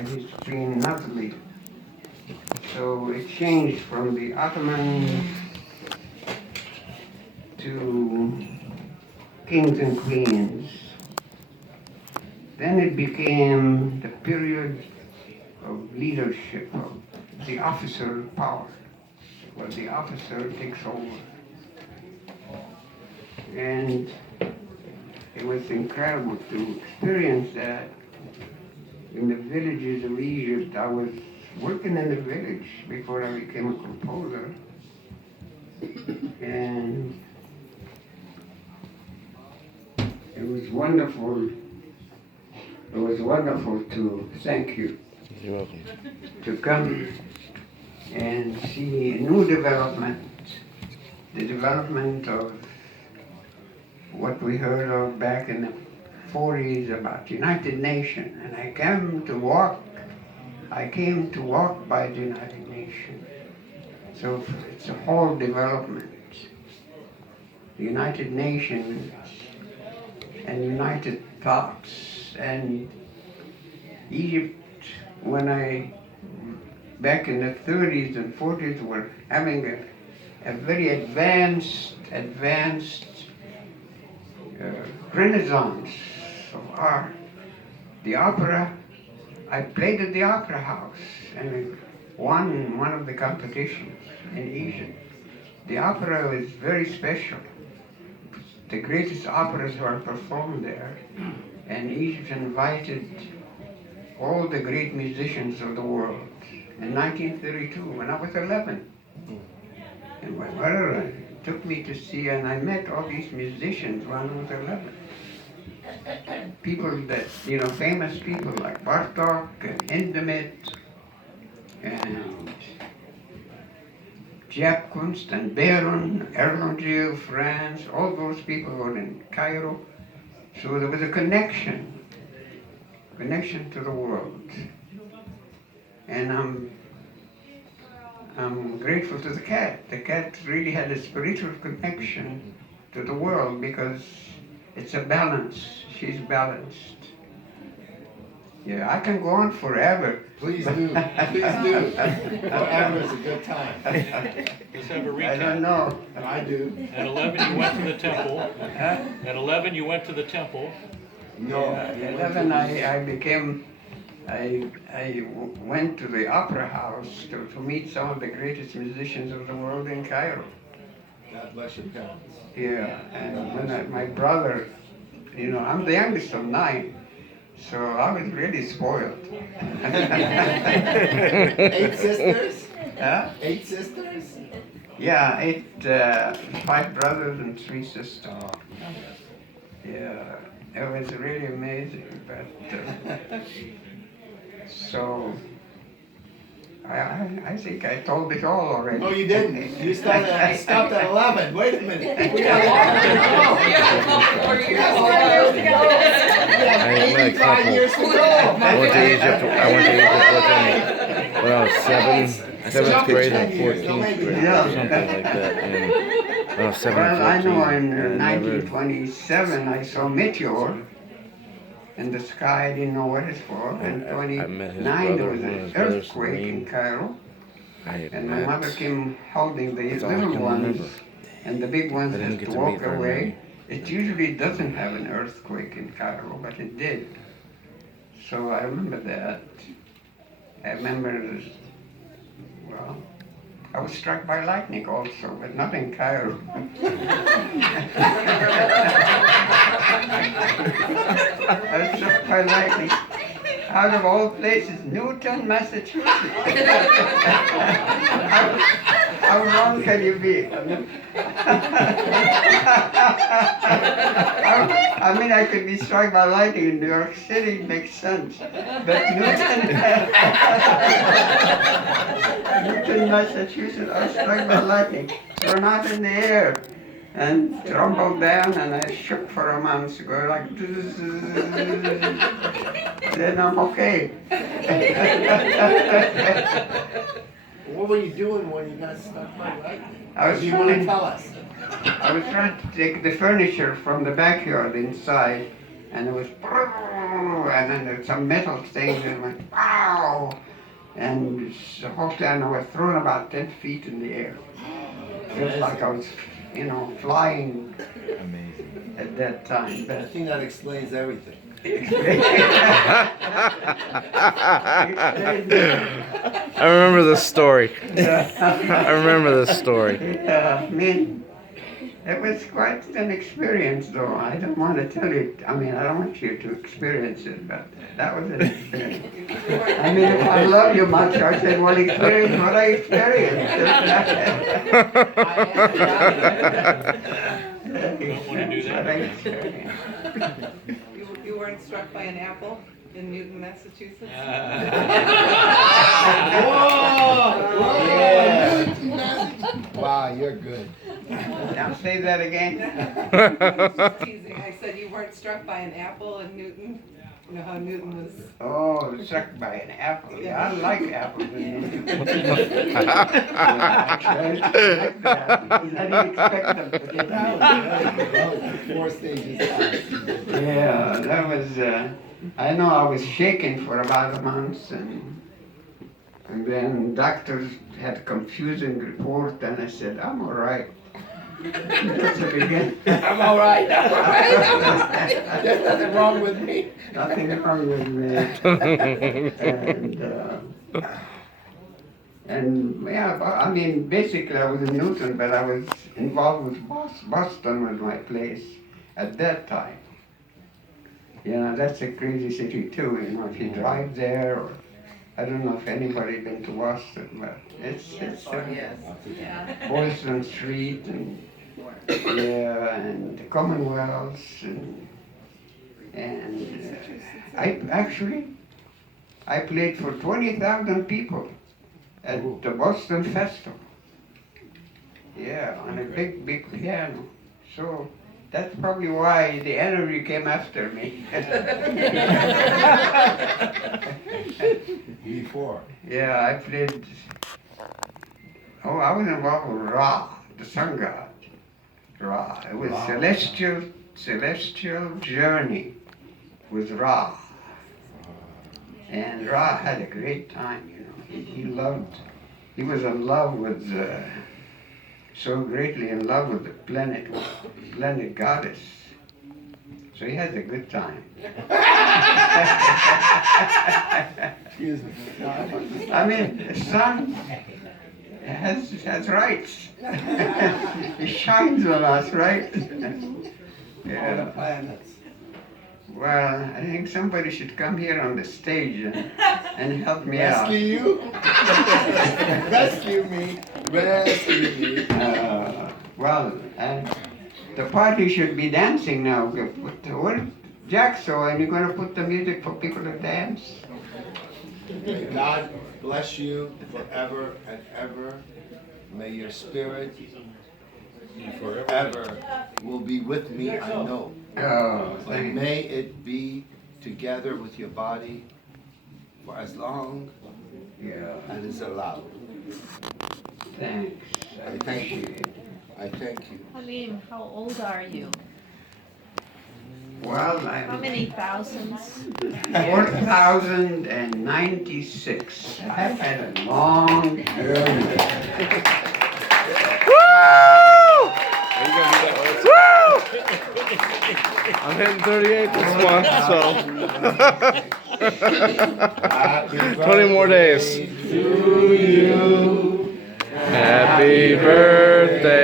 and his dream not to leave. So it changed from the Ottomans to kings and queens. Then it became the period of leadership, of the officer power, where the officer takes over. And it was incredible to experience that in the villages of Egypt. I was working in the village before I became a composer. And it was wonderful. It was wonderful to, thank you, You're welcome. to come and see a new development, the development of what we heard of back in the 40s about United Nations. And I came to walk by the United Nations. So it's a whole development. The United Nations and united thoughts. And Egypt, back in the 30s and 40s, were having a very advanced renaissance of art. The opera, I played at the Opera House and won one of the competitions in Egypt. The opera was very special. The greatest operas were performed there, and Egypt invited all the great musicians of the world in 1932 when I was 11. And my mother took me to see, and I met all these musicians when I was 11. People that, famous people like Bartok and Hindemith and Jaap Kunst and Baron, Erlangel, France, all those people were in Cairo. So there was a connection to the world. And I'm grateful to the cat. The cat really had a spiritual connection to the world because it's a balance. She's balanced. Yeah, I can go on forever. Please do. Please do. Forever is a good time. Let's have a recap. I don't know. And I do. At 11, you went to the temple. At 11, you went to the temple. No. At 11, I went to the Opera House to meet some of the greatest musicians of the world in Cairo. God bless your parents. Yeah, and when my brother, I'm the youngest of 9, so I was really spoiled. 8 sisters? Huh? 8 sisters? Yeah, 5 brothers and 3 sisters. Oh. Yeah, it was really amazing, but so I think I told it all already. No, you didn't. You stopped at 11. Wait a minute. We got longer to go. You got a couple more years to go. We have 85 years to go. I went to Egypt when I was seventh grade and 14th grade, or something like that. And when I was 7 Well, I know in and I never- 1927 I saw Meteor in the sky. I didn't know what it's for. And I met his 29 there brother, was one of an his brothers, earthquake in Marine. Cairo. I had And my met. mother came holding the That's all I little can ones, remember. and the big ones I didn't had get to to walk meet very away. It usually doesn't have an earthquake in Cairo, but it did. So I remember that. I remember, well, I was struck by lightning also, but not in Cairo. I was struck by lightning. Out of all places, Newton, Massachusetts. How wrong can you be? I mean, I could be struck by lightning in New York City, makes sense. But Newton, Newton, Massachusetts, I was struck by lightning. Thrown out in the air and tumbled down, and I shook for a month, go like, then I'm okay. What were you doing when you got struck by lightning? I was You want to trying- tell us? I was trying to take the furniture from the backyard inside and it was, and then there's some metal thing that went, wow, and the whole time I was thrown about 10 feet in the air. Feels like I was, flying Amazing. at that time. I But think that explains everything. I remember this story. I remember this story. Yeah, I mean, it was quite an experience, though. I don't want to tell you. I mean, I don't want you to experience it, but that was an experience. I mean, if I love you much, I said, well, experience what I experienced. Don't want to do that. What I experienced. You weren't struck by an apple in Newton, Massachusetts? Wow, you're good. Now say that again. Just teasing. I said you weren't struck by an apple in Newton. You know how Newton was. Oh, struck by an apple. Yeah, I like apples. I didn't expect them to get out. That was 4 stages. Yeah, that was, I know I was shaking for about a month, and then doctors had a confusing report, and I said, I'm all right. That's the beginning. I'm all right. I'm all right. There's nothing wrong with me. Nothing wrong with me. And yeah, I mean, basically I was in Newton, but I was involved with Boston was my place at that time. That's a crazy city too, if you drive there, or I don't know if anybody been to Boston, but it's Yes. Yeah. Boylston Street, and and the Commonwealths, and I played for 20,000 people at the Boston Festival. Yeah, on a big piano. So that's probably why the enemy came after me. Before. Yeah, I played. Oh, I was involved with Ra, the sun god. Ra. It was celestial journey with Ra. And Ra had a great time, He was in love with, so greatly in love with the planet goddess. So he had a good time. Excuse me. I mean, the sun has rights. It shines on us, right? All the planets. Well, I think somebody should come here on the stage and help me out. Rescue you? Rescue me. Rescue me. Well, the party should be dancing now. What, Jexo, and you're going to put the music for people to dance? May God bless you forever and ever. May your spirit forever will be with me, I know. Oh, But thank you. may it be together with your body for as long as is allowed. Thanks. I thank you. I thank you. Halim, how old are you? Well, How I'm many thousands? 4,096. I've had a long journey. I'm hitting 38 this month, so 20 more days. To you. Happy birthday